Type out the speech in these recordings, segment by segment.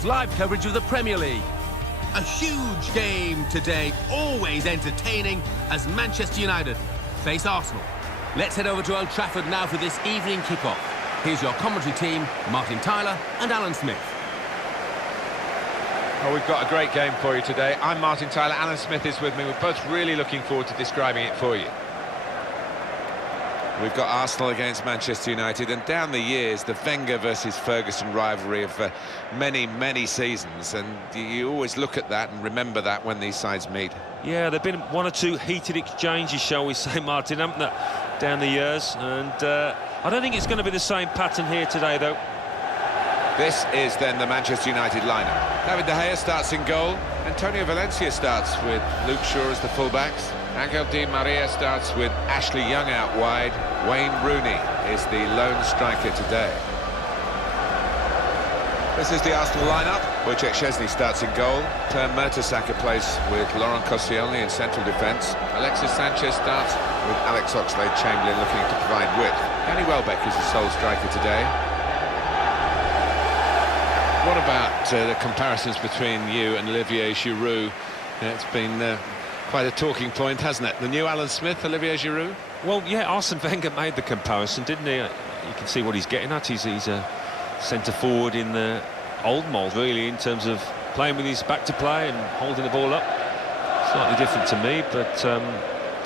Sports live coverage of the Premier League. A huge game today, always entertaining as Manchester United face Arsenal. Let's head over to Old Trafford now for this evening kick-off. Here's your commentary team, Martin Tyler and Alan Smith. Well, we've got a great game for you today. I'm Martin Tyler, Alan Smith is with me. We're both really looking forward to describing it for you. We've got Arsenal against Manchester United, and down the years, the Wenger versus Ferguson rivalry of many seasons, and you always look at that and remember that when these sides meet. Yeah, there've been one or two heated exchanges, shall we say, Martin, haven't there, down the years, and I don't think it's going to be the same pattern here today, though. This is then the Manchester United lineup. David De Gea starts in goal. Antonio Valencia starts with Luke Shaw as the fullbacks. Angel Di Maria starts with Ashley Young out wide. Wayne Rooney is the lone striker today. This is the Arsenal lineup. Wojciech Szczesny starts in goal. Per Mertesacker plays with Laurent Koscielny in central defence. Alexis Sanchez starts with Alex Oxlade-Chamberlain looking to provide width. Danny Welbeck is the sole striker today. What about the comparisons between you and Olivier Giroud? It's been quite a talking point, hasn't it? The new Alan Smith, Olivier Giroud? Well, yeah, Arsene Wenger made the comparison, didn't he? You can see what he's getting at. He's a centre-forward in the old mould, really, in terms of playing with his back to play and holding the ball up. Slightly different to me, but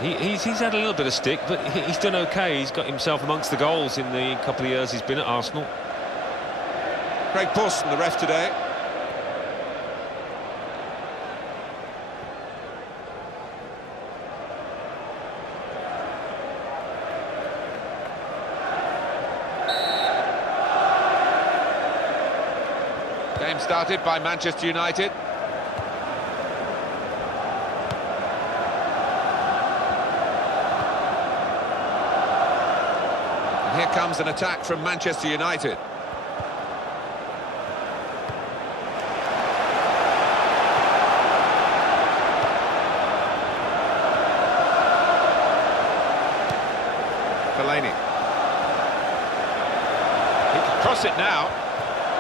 he's had a little bit of stick, but he's done OK. He's got himself amongst the goals in the couple of years he's been at Arsenal. Craig Pawson, the ref today. Game started by Manchester United. And here comes an attack from Manchester United. Fellaini. He can cross it now.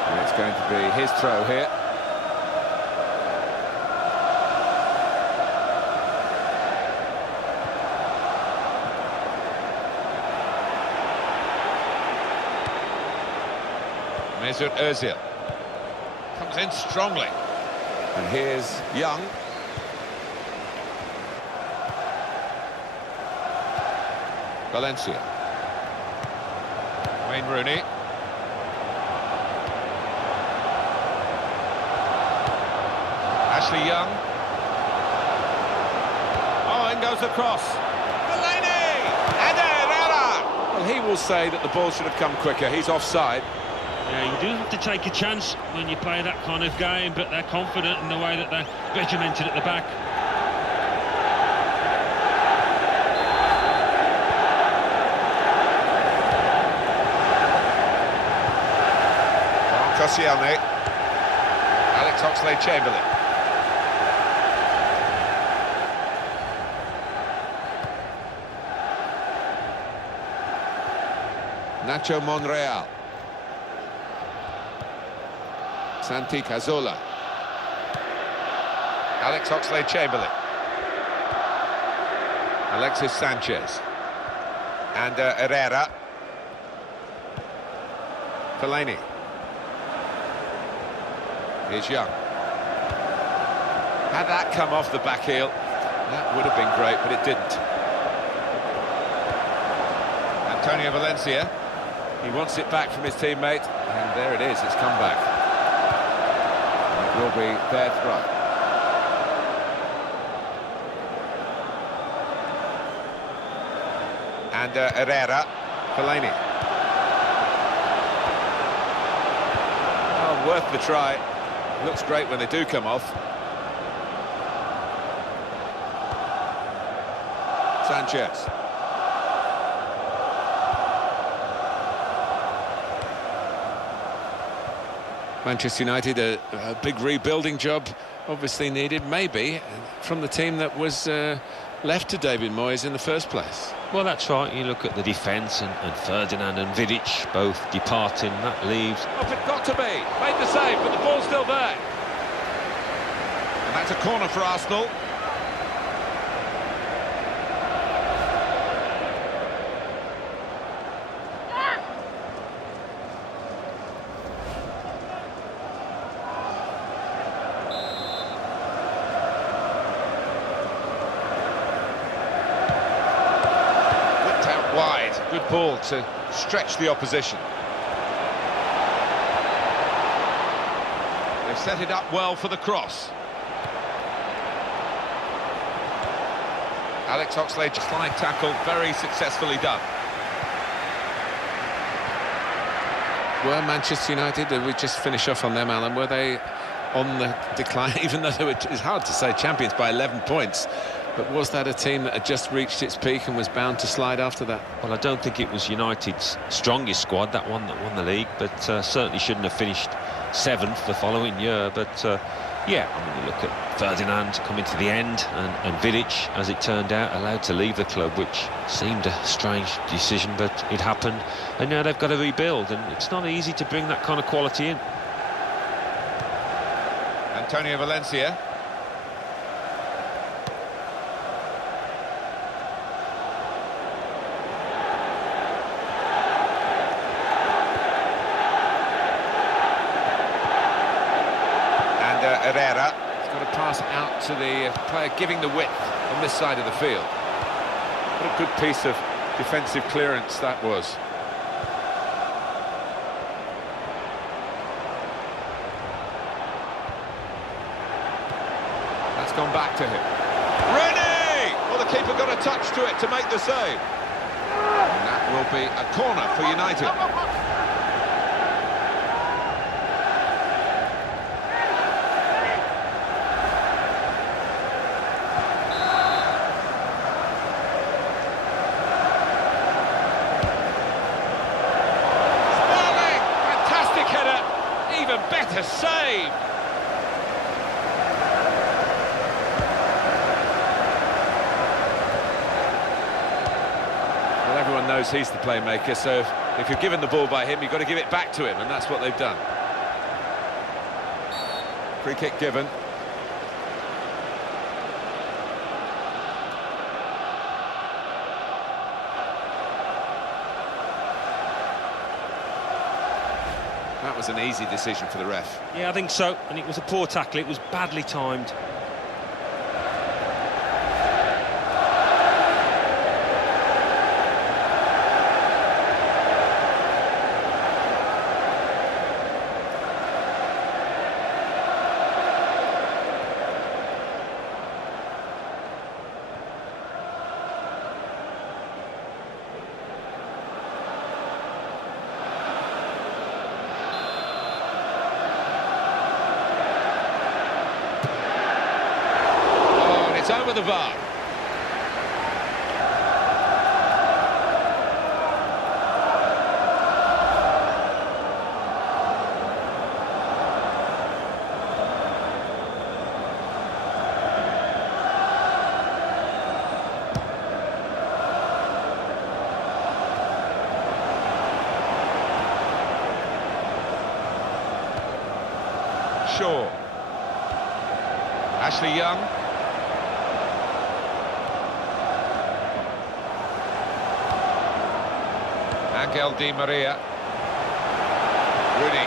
And it's going to be his throw here. Mesut Ozil comes in strongly. And here's Young. Valencia. Wayne Rooney. Ashley Young. Oh, in goes the cross. Fellaini! And Herrera! Well, he will say that the ball should have come quicker. He's offside. Yeah, you do have to take a chance when you play that kind of game, but they're confident in the way that they're regimented at the back. Koscielny. Alex Oxlade-Chamberlain. Nacho Monreal. Santi Cazorla. Alex Oxlade-Chamberlain. Alexis Sanchez. And Herrera. Fellaini. Here's Young. Had that come off the back heel, that would have been great, but it didn't. Antonio Valencia. He wants it back from his teammate, and there it is, it's come back. It will be their throw. And Herrera. Fellaini. Oh, worth the try. Looks great when they do come off. Sanchez. Manchester United, a big rebuilding job obviously needed, maybe, from the team that was left to David Moyes in the first place. Well, that's right. You look at the defence and Ferdinand and Vidic both departing. That leaves. Up it got to be. Made the save, but the ball's still there. And that's a corner for Arsenal. Wide, good ball to stretch the opposition. They've set it up well for the cross. Alex Oxlade, slide tackle, very successfully done. Were Manchester United, we just finish off on them, Alan, were they on the decline, even though they were, it's hard to say, champions by 11 points? But was that a team that had just reached its peak and was bound to slide after that? Well, I don't think it was United's strongest squad, that won the league, but certainly shouldn't have finished 7th the following year. But yeah, I mean, you look at Ferdinand coming to the end and Vidic, as it turned out, allowed to leave the club, which seemed a strange decision, but it happened. And now they've got to rebuild, and it's not easy to bring that kind of quality in. Antonio Valencia. Herrera has got to pass out to the player giving the width on this side of the field. What a good piece of defensive clearance that was. That's gone back to him. Ready! Well, the keeper got a touch to it to make the save. And that will be a corner for United. Better save. Well, everyone knows he's the playmaker, so if you're given the ball by him, you've got to give it back to him, and that's what they've done. Free kick given. That was an easy decision for the ref. Yeah, I think so, and it was a poor tackle. It was badly timed. It's over the bar. Shaw. Ashley Young. Angel Di Maria. Rooney.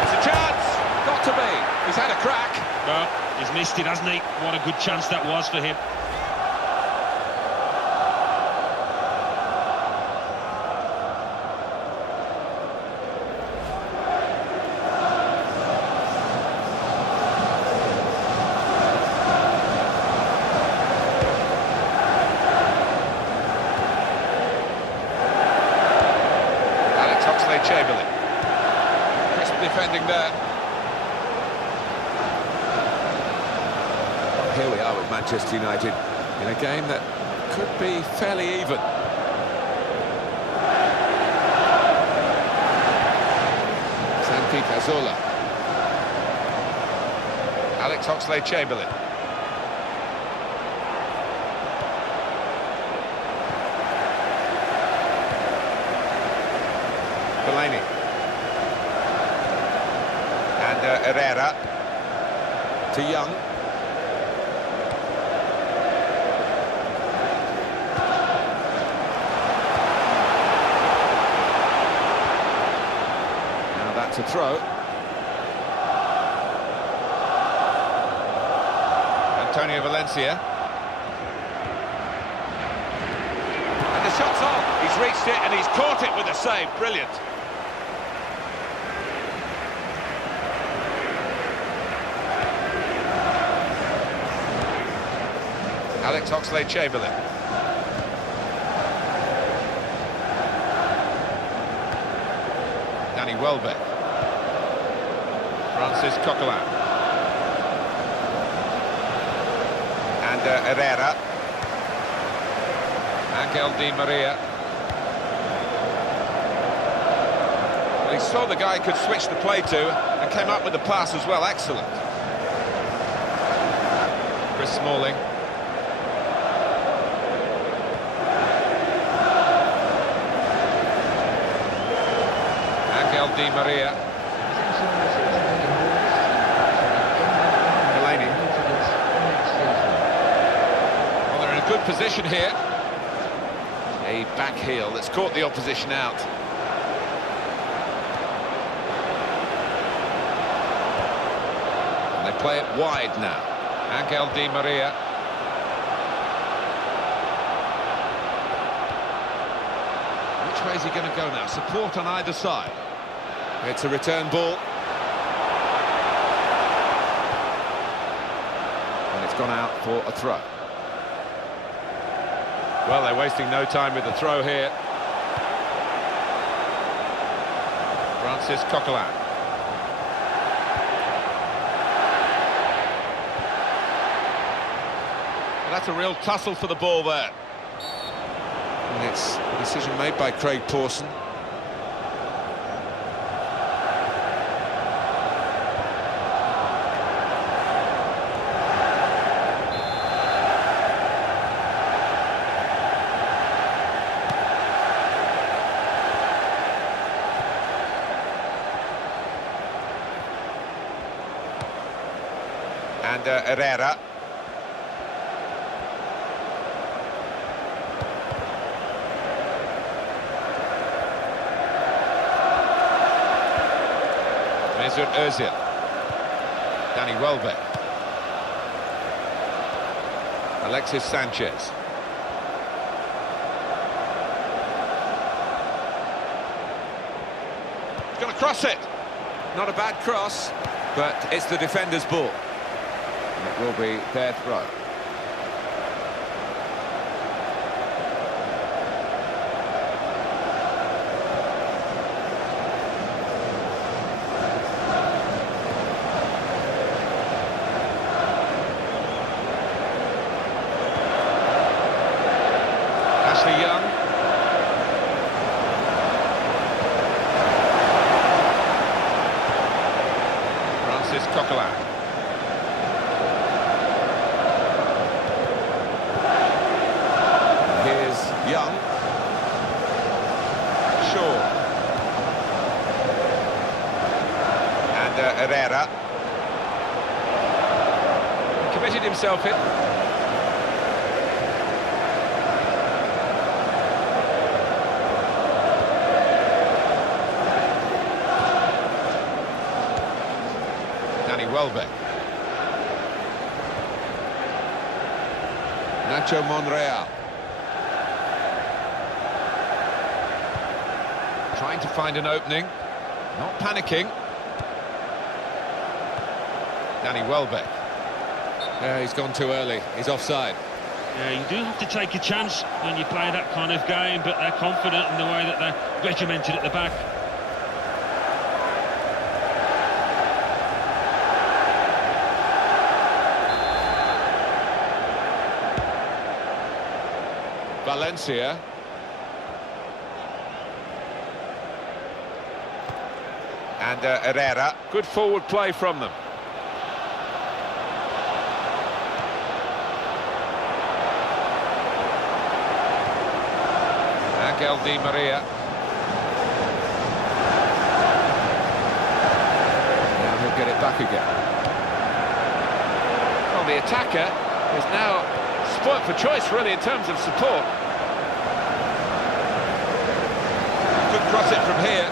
It's a chance! Got to be. He's had a crack. Well, he's missed it, hasn't he? What a good chance that was for him. Chamberlain. Crisp defending there. Here we are with Manchester United in a game that could be fairly even. Santi Cazorla. Alex Oxlade-Chamberlain. Fellaini. And Herrera. To Young. Now that's a throw. Antonio Valencia. And the shot's on. He's reached it and he's caught it with a save. Brilliant. Alex Oxlade-Chamberlain. Danny Welbeck. Francis Coquelin. And Herrera. Angel Di Maria. Well, he saw the guy could switch the play to and came up with the pass as well. Excellent. Chris Smalling. Angel Di Maria. Fellaini. Well, they're in a good position here. A back heel that's caught the opposition out. And they play it wide now. Angel Di Maria. Which way is he going to go now? Support on either side. It's a return ball. And it's gone out for a throw. Well, they're wasting no time with the throw here. Francis Coquelin. Well, that's a real tussle for the ball there. And it's a decision made by Craig Pawson. And Herrera. Mesut Ozil. Danny Welbeck. Alexis Sanchez. He's going to cross it. Not a bad cross, but it's the defender's ball. It will be their throw. Ashley Young. Francis Coquelin. Young. Shaw. And Herrera. He committed himself in. Danny Welbeck. Nacho Monreal. Trying to find an opening, not panicking. Danny Welbeck. Yeah, he's gone too early. He's offside. Yeah, you do have to take a chance when you play that kind of game, but they're confident in the way that they're regimented at the back. Valencia. And Herrera. Good forward play from them. Angel Di Maria. Now he'll get it back again. Well, the attacker is now spoilt for choice, really, in terms of support. Could cross it from here.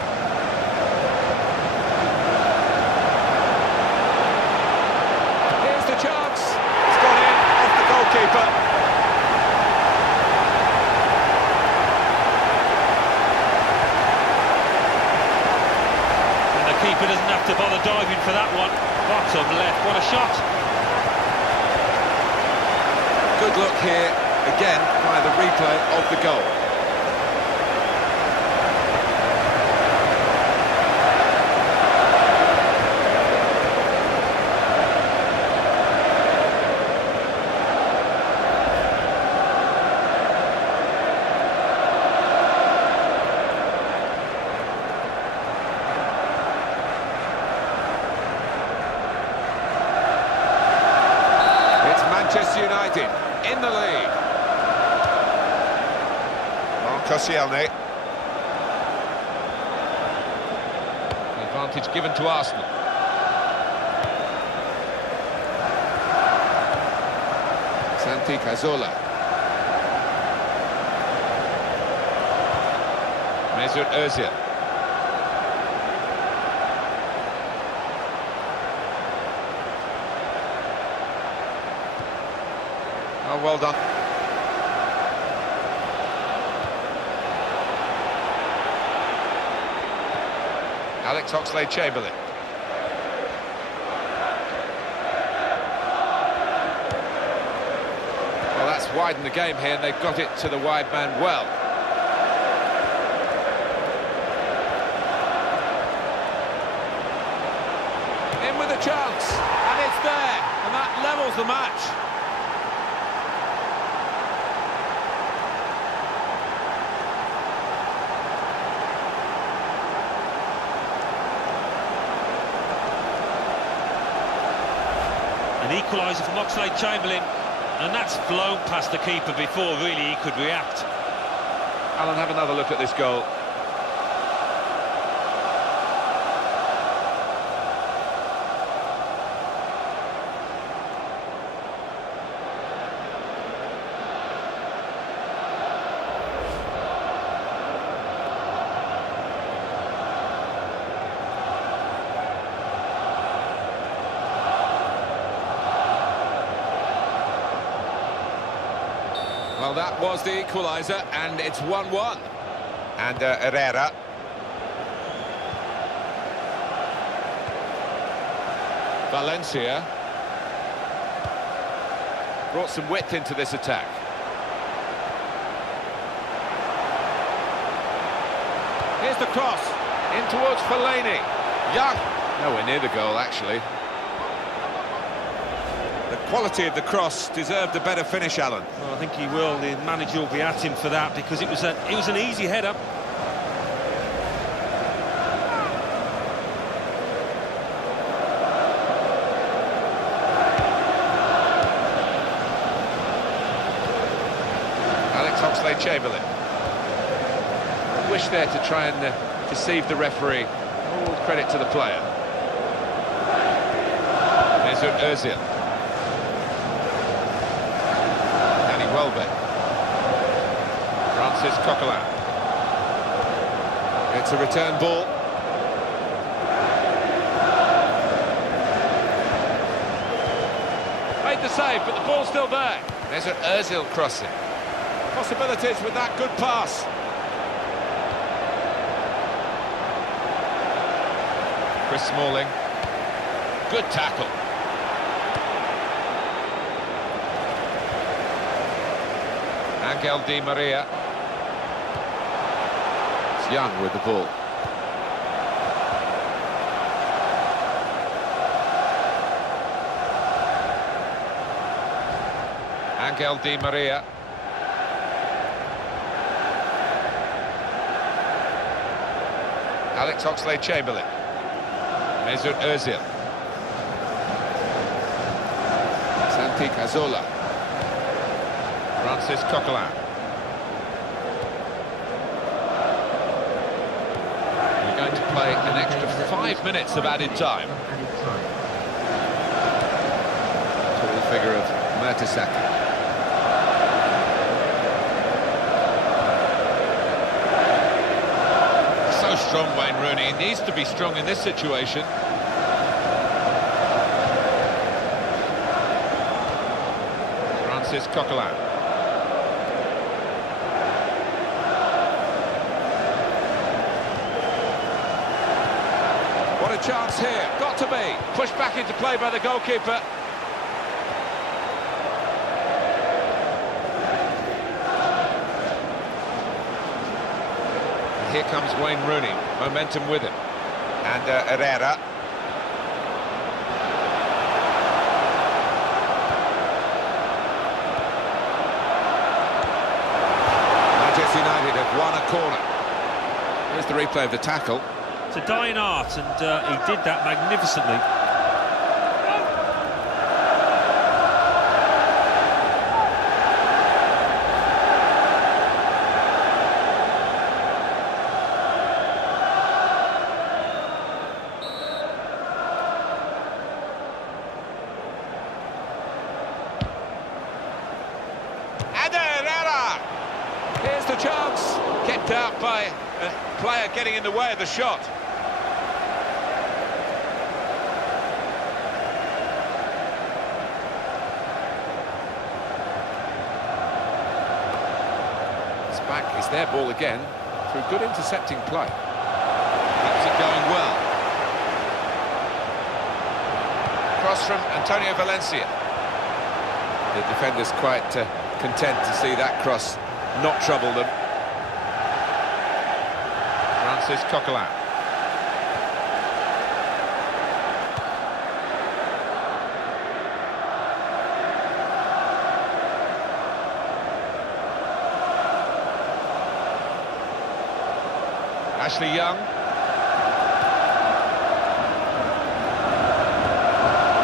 Here's the chance. It's gone in off the goalkeeper. And the keeper doesn't have to bother diving for that one. Bottom left, what a shot. Good look here, again, by the replay of the goal. It's Manchester United in the lead. Koscielny. The advantage given to Arsenal. Santi Cazorla. Mesut Özil. Oh, well done. Alex Oxlade-Chamberlain. Well, that's widened the game here, and they've got it to the wide man well. In with a chance, and it's there, and that levels the match. An equaliser from Oxlade-Chamberlain, and that's flown past the keeper before really he could react. Alan, have another look at this goal. Well, that was the equaliser, and it's 1-1. And Herrera. Valencia. Brought some width into this attack. Here's the cross. In towards Fellaini. Young. Nowhere near the goal, actually. The quality of the cross deserved a better finish, Alan. Well, I think he will. The manager will be at him for that because it was an easy header. Alex Oxlade-Chamberlain. A wish there to try and deceive the referee. All credit to the player. Mesut Özil. Welbeck. Francis Coquelin. It's a return ball. Made the save, but the ball's still there. There's an Özil crossing. Possibilities with that good pass. Chris Smalling. Good tackle. Angel Di Maria. It's Young with the ball. Angel Di Maria. Alex Oxlade-Chamberlain. Mesut Özil. Santi Cazorla. Francis Coquelin. play an extra 5 minutes of added time. Tall figure of Mertesacker. So strong, Wayne Rooney. He needs to be strong in this situation. Francis Coquelin. What a chance here. Got to be. Pushed back into play by the goalkeeper. Here comes Wayne Rooney, momentum with him. And Herrera. Manchester United have won a corner. Here's the replay of the tackle. It's a dying art, and he did that magnificently. Here's the chance, kept out by a player getting in the way of the shot. It's back, it's their ball again, through good intercepting play. Keeps it going well. Cross from Antonio Valencia. The defender's quite content to see that cross not trouble them. Francis Coquelin. Ashley Young.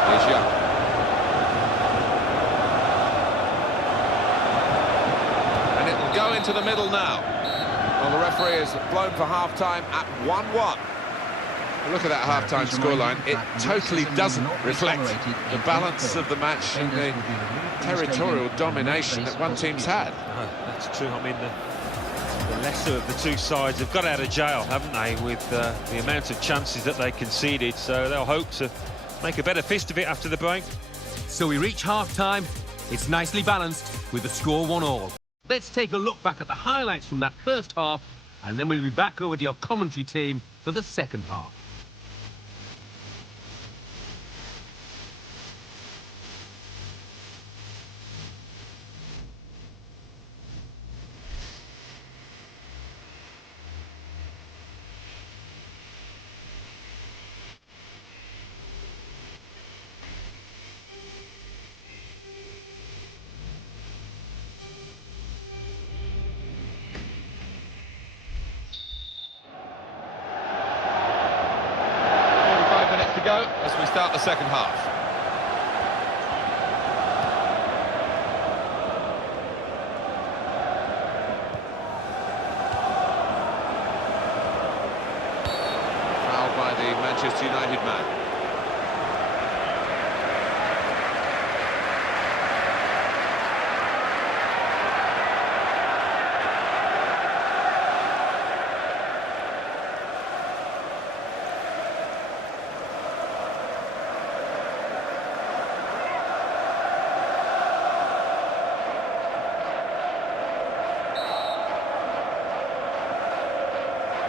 Here's Young. Go into the middle now. Well, the referee has blown for half-time at 1-1. Look at that half-time scoreline. It totally doesn't reflect the balance of the match and the territorial domination that one team's had. No, that's true. I mean, the lesser of the two sides have got out of jail, haven't they, with the amount of chances that they conceded, so they'll hope to make a better fist of it after the break. So we reach half-time. It's nicely balanced with the score 1-1. Let's take a look back at the highlights from that first half, and then we'll be back over to your commentary team for the second half. Go as we start the second half. Fouled by the Manchester United man.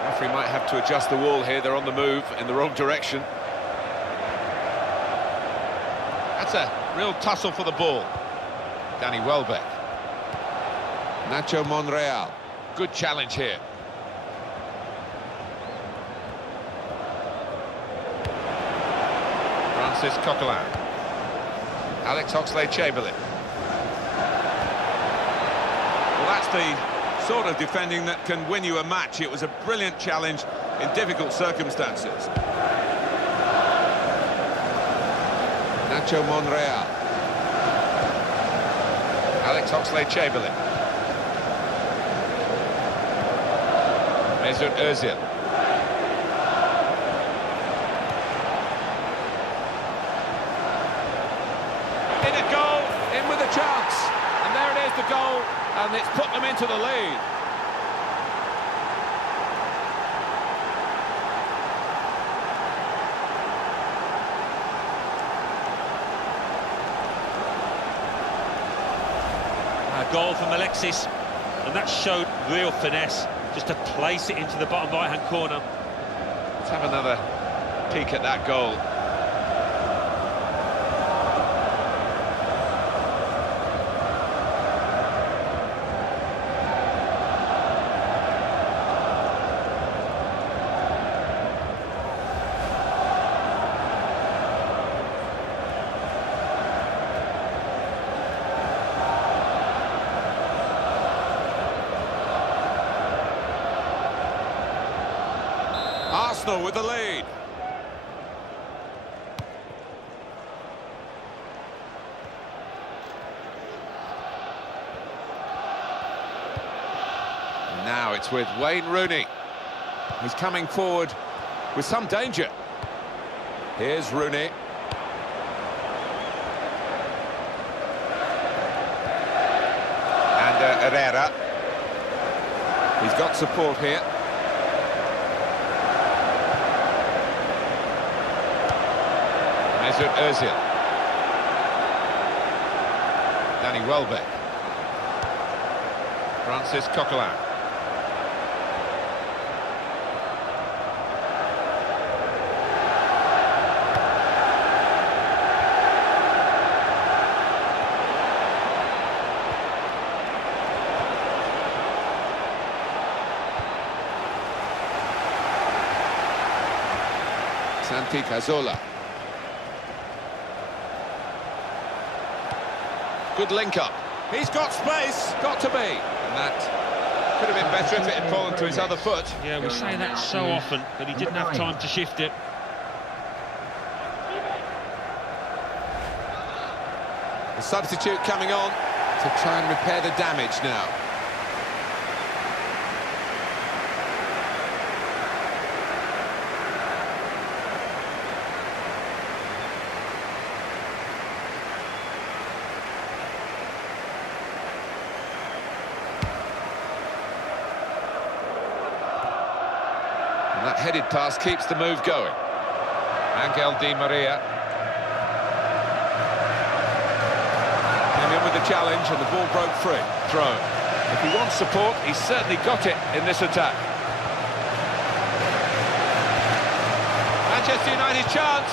Referee might have to adjust the wall here. They're on the move in the wrong direction. That's a real tussle for the ball. Danny Welbeck. Nacho Monreal. Good challenge here. Francis Coquelin. Alex Oxlade-Chamberlain. Well, that's the sort of defending that can win you a match. It was a brilliant challenge in difficult circumstances. Nacho Monreal. Alex Oxlade-Chamberlain. Mesut Ozil. And it's put them into the lead. A goal from Alexis, and that showed real finesse, just to place it into the bottom right-hand corner. Let's have another peek at that goal. Arsenal with the lead. Now it's with Wayne Rooney. He's coming forward with some danger. Here's Rooney. And Herrera. He's got support here. Mesut Özil. Danny Welbeck. Francis Coquelin. Santi Cazorla. Good link up. He's got space, got to be. And that could have been better if it had fallen to his other foot. Yeah, we say that so often, but he didn't have time to shift it. The substitute coming on to try and repair the damage now. And that headed pass keeps the move going. Angel Di Maria. Came in with the challenge and the ball broke free. Throw. If he wants support, he's certainly got it in this attack. Manchester United chance.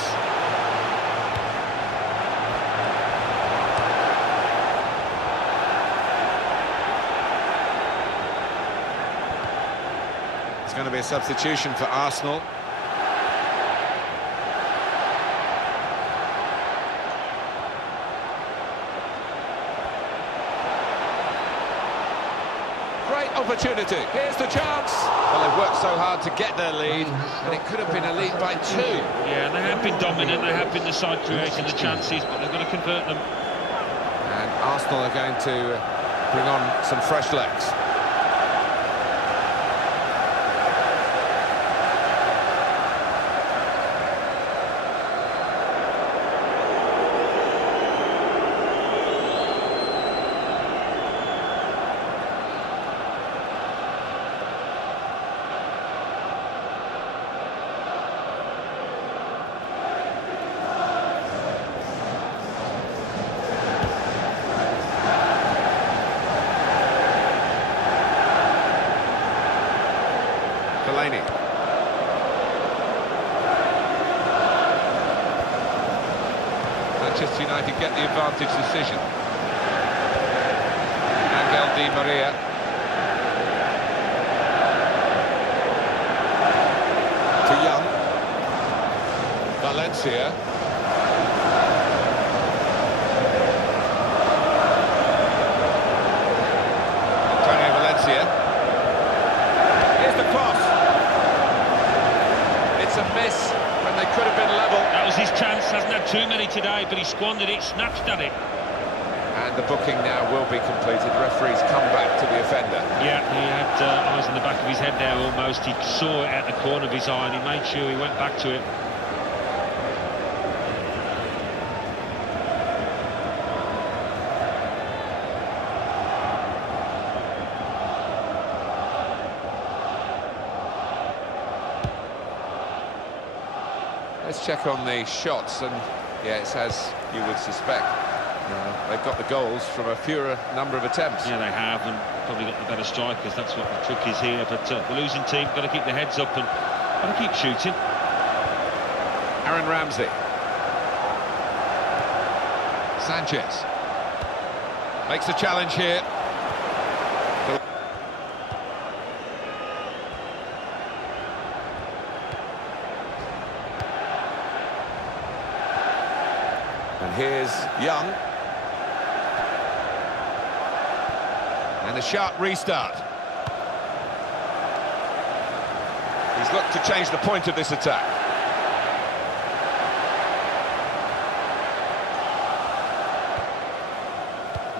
It's going to be a substitution for Arsenal. Great opportunity. Here's the chance. Well, they've worked so hard to get their lead, and it could have been a lead by 2. Yeah, and they have been dominant, they have been the side creating the chances, but they've got to convert them. And Arsenal are going to bring on some fresh legs. Delaney. Manchester United get the advantage decision. Angel Di Maria. To Young. Valencia. Antonio Valencia. Here's the cross. It's a miss when they could have been level. That was his chance, hasn't had too many today, but he squandered it, snatched at it. And the booking now will be completed. Referee's come back to the offender. Yeah, he had eyes in the back of his head there almost. He saw it at the corner of his eye and he made sure he went back to it. Let's check on the shots, and yeah, it's as you would suspect. They've got the goals from a fewer number of attempts. Yeah, they have, and probably got the better strikers. That's what the trick is here. But the losing team got to keep their heads up and got to keep shooting. Aaron Ramsey. Sanchez makes the challenge here. And here's Young. And a sharp restart. He's looked to change the point of this attack.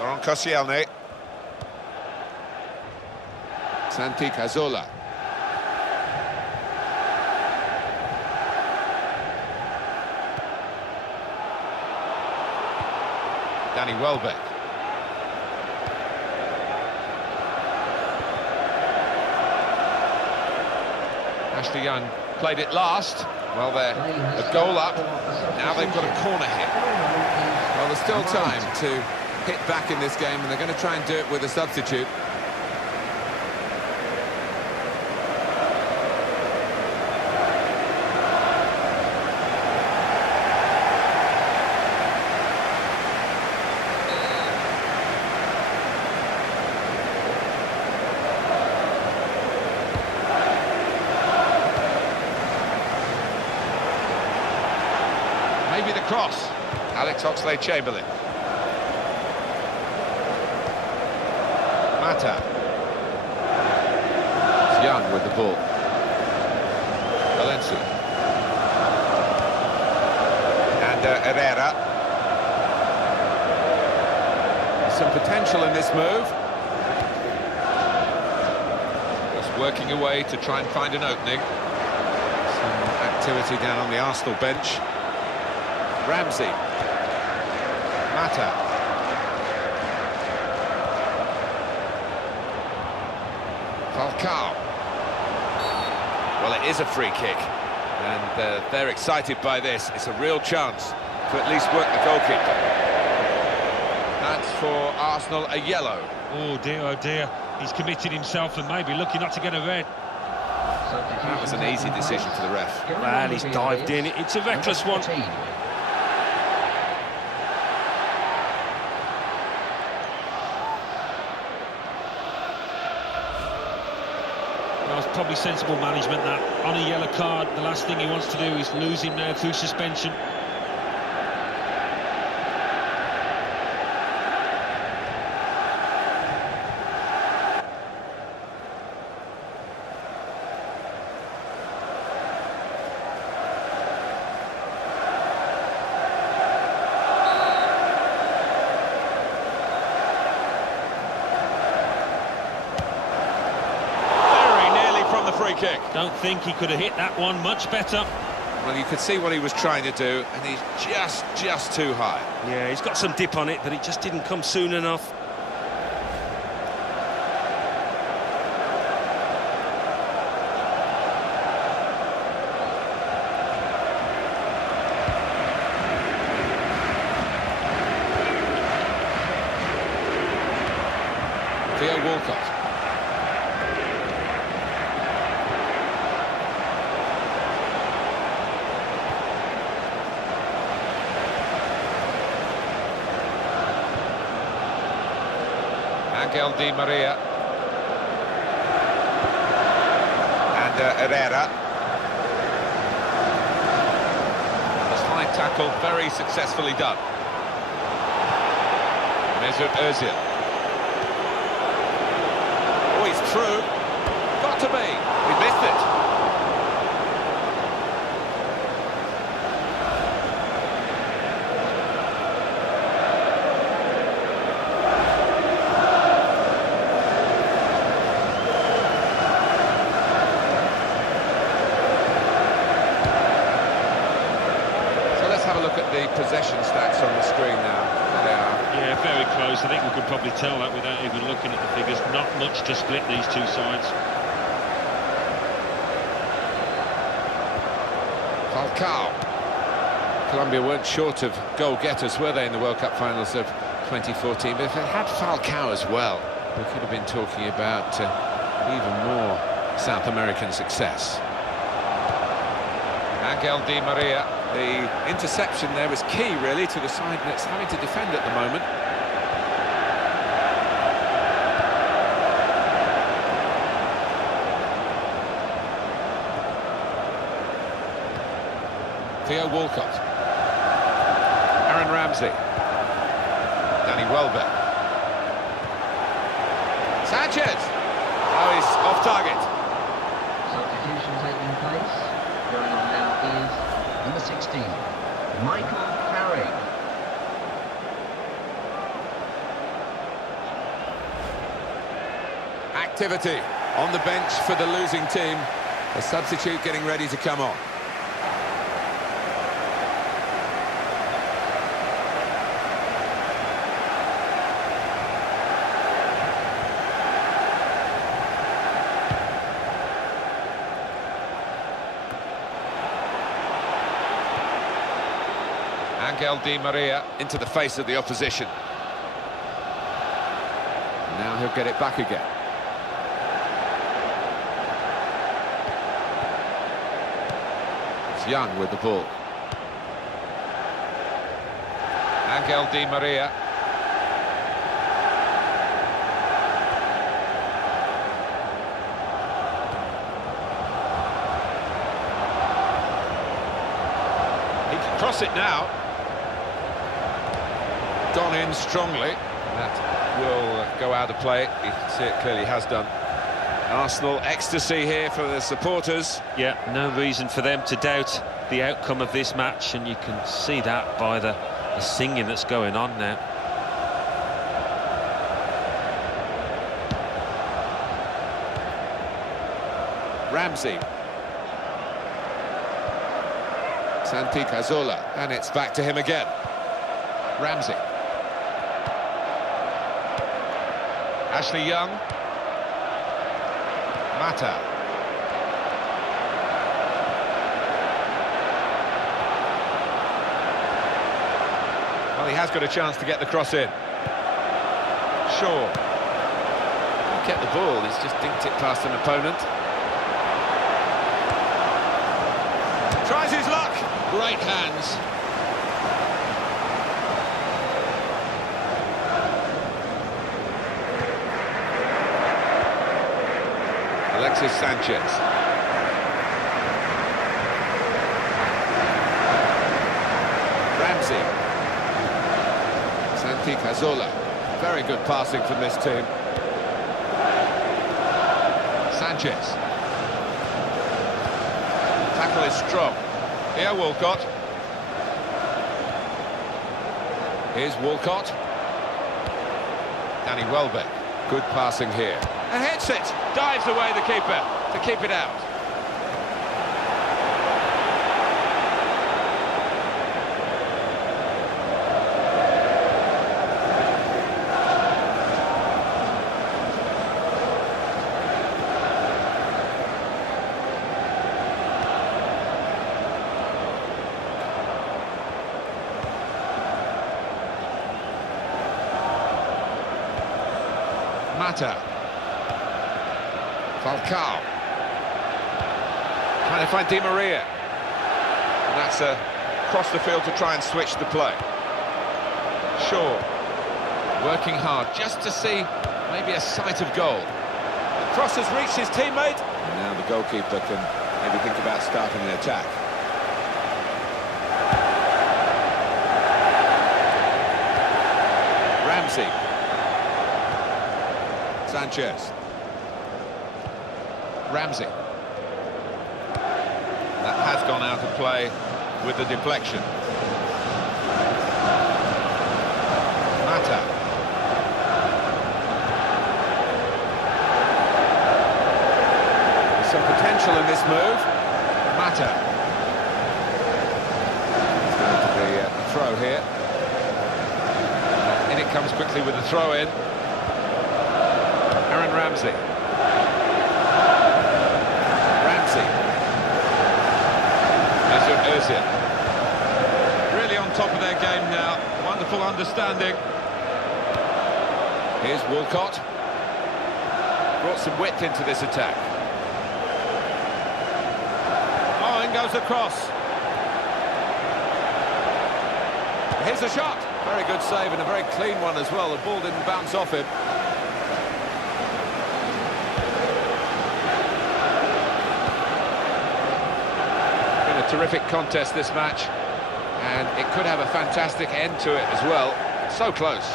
Laurent Koscielny. Santi Cazorla. Danny Welbeck. Ashley Young played it last. Well, they're a goal up. Now they've got a corner here. Well, there's still time to hit back in this game, and they're going to try and do it with a substitute. Maybe the cross. Alex Oxlade-Chamberlain. Mata. It's Young with the ball. Valencia. And Herrera. There's some potential in this move. Just working away to try and find an opening. Some activity down on the Arsenal bench. Ramsey. Mata. Falcao. Well, it is a free kick, and they're excited by this. It's a real chance to at least work the goalkeeper. That's for Arsenal, a yellow. Oh dear, he's committed himself and maybe looking not to get a red. That was an easy decision for the ref. Well, he's dived in. It's a reckless one. Well, it's probably sensible management that. On a yellow card, the last thing he wants to do is lose him now through suspension. Kick. Don't think he could have hit that one much better. Well, you could see what he was trying to do, and he's just too high. Yeah, he's got some dip on it, but it just didn't come soon enough. Theo Walcott. Angel Di Maria. And Herrera. The slide tackle very successfully done. Mesut Ozil. Oh, he's through. Got to be. We missed it. Have a look at the possession stats on the screen now. There they are. Yeah, very close. I think we could probably tell that without even looking at the figures. Not much to split these two sides. Falcao. Colombia weren't short of goal-getters, were they, in the World Cup finals of 2014? But if they had Falcao as well, we could have been talking about even more South American success. Angel Di Maria, the interception there was key, really, to the side that's having to defend at the moment. Theo Walcott. Aaron Ramsey. Danny Welbeck. Sanchez! Oh, he's off target. Substitution taking place. Going on now is number 16, Michael Carrick. Activity on the bench for the losing team. A substitute getting ready to come on. Angel Di Maria into the face of the opposition. Now he'll get it back again. It's Young with the ball. Angel Di Maria. He can cross it now. Gone in strongly. That will go out of play. You can see it clearly has done. Arsenal ecstasy here for the supporters. Yeah, no reason for them to doubt the outcome of this match, and you can see that by the singing that's going on now. Ramsey. Santi Cazorla, and it's back to him again. Ramsey. Ashley Young. Mata. Well, he has got a chance to get the cross in. Shaw. He'll get the ball, he's just dinked it past an opponent. Tries his luck. Great hands. Alexis Sanchez. Ramsey. Santi Cazorla. Very good passing from this team. Sanchez. Tackle is strong. Here Walcott. Here's Walcott. Danny Welbeck. Good passing here. And hits it. Dives away the keeper to keep it out. Mata. Falcao. Trying to find Di Maria. And that's across the field to try and switch the play. Shaw. Working hard just to see maybe a sight of goal. The cross has reached his teammate. And now the goalkeeper can maybe think about starting an attack. Ramsey. Sanchez. Ramsey. That has gone out of play with the deflection. Mata. There's some potential in this move. Mata. It's going to be a throw here. In it comes quickly with the throw-in. Aaron Ramsey. Ozil. understanding. Here's Walcott. Brought some width into this attack. Oh, in goes the cross. Here's a shot. Very good save and a very clean one as well. The ball didn't bounce off him. Been a terrific contest, this match, and it could have a fantastic end to it as well. So close.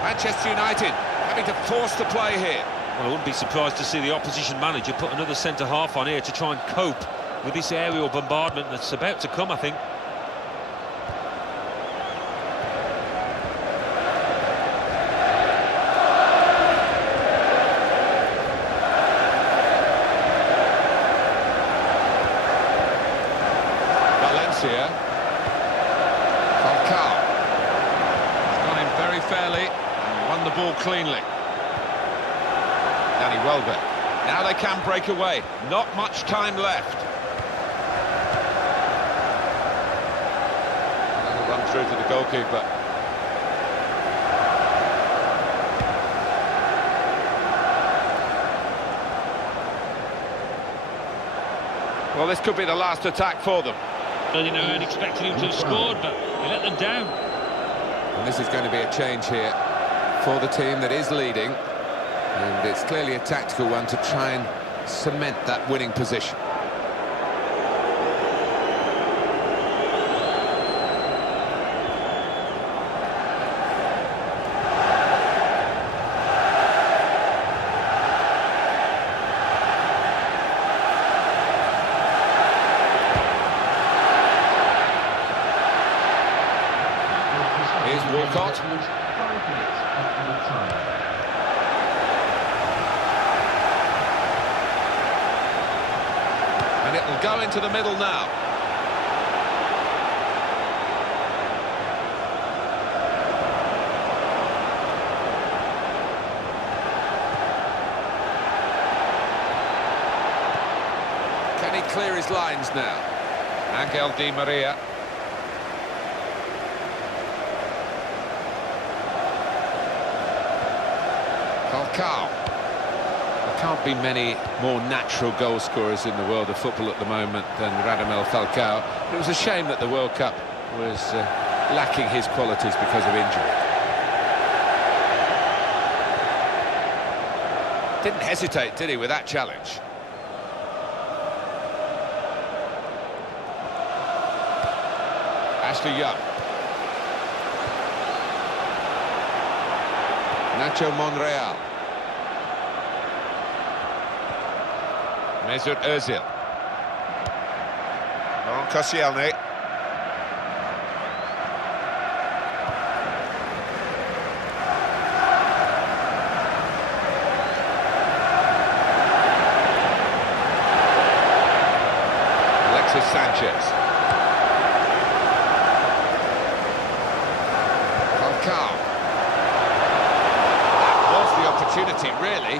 Manchester United having to force the play here. Well, I wouldn't be surprised to see the opposition manager put another centre-half on here to try and cope with this aerial bombardment that's about to come, I think. Valencia. Falcao. He's gone in very fairly and won the ball cleanly. Danny Welbeck. Now they can break away. Not much time left. That'll run through to the goalkeeper. Well, this could be the last attack for them. Well, you know, I'd expected him to have scored, but he let them down. And this is going to be a change here for the team that is leading. And it's clearly a tactical one to try and cement that winning position. Here's Walcott. 5 minutes of added time. And it'll go into the middle now. Can he clear his lines now? Angel Di Maria. Falcao. There can't be many more natural goal scorers in the world of football at the moment than Radamel Falcao. It was a shame that the World Cup was lacking his qualities because of injury. Didn't hesitate, did he, with that challenge? Ashley Young. Nacho Monreal. Mesut Özil. Laurent Koscielny. Alexis Sanchez. Falcao. That was the opportunity, really,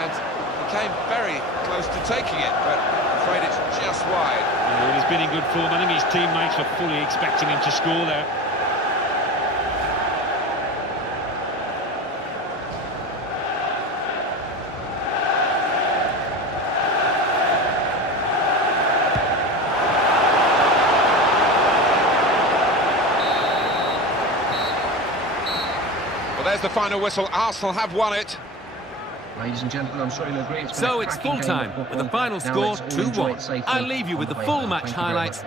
and he came very close to taking it, but I'm afraid it's just wide. Well, he's been in good form. I think his teammates were fully expecting him to score there. Well, there's the final whistle. Arsenal have won it. Ladies and gentlemen, I'm sure you'll agree. So it's full time with the final score 2-1. I'll leave you with the full match highlights.